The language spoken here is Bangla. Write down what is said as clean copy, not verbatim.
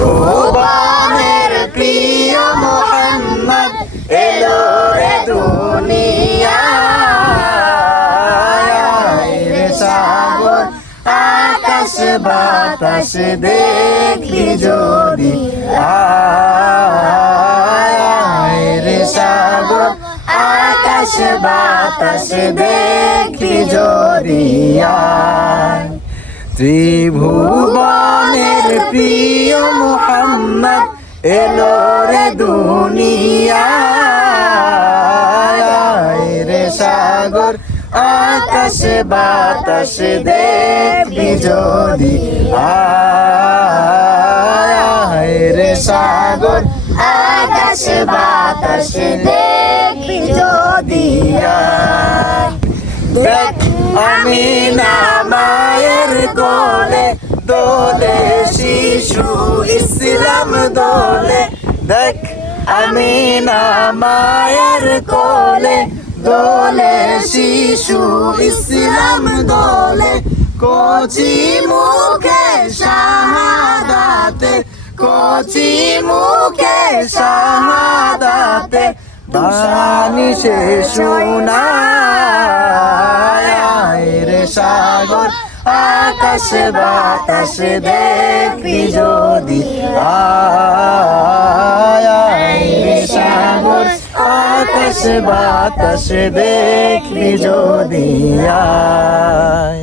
ভুবনের প্রিয় মোহাম্মদ এলো রে দুনিয়ায় রে সাগর আকাশ বাতাস দেখলি যদি আয় রে সাগর আকাশ বাতাস দেখলি যদি আয় ত্রিভুবনের প্রিয় মোহাম্মদ এলো রে দুনিয়ায় রে সাগর আকাশ বাতাস দেখলি যদি আয় রে সাগর আকাশ বাতাস দেখলি যদি আয় দেখ আমিনা মায়ের কোলে দোলে শিশু ইসলাম দোলে দেখ আমিনা মায়ের কোলে দোলে শিশু ইসলাম দোলে কচি মুখে শাহাদাতে কচি মুখে শাহাদাতে বাণী সে শোনায় রে সাগর আকাশ বাতাস দেখলি যদি আয় রে সাগর আকাশ বাতাস দেখলি যদি আয়।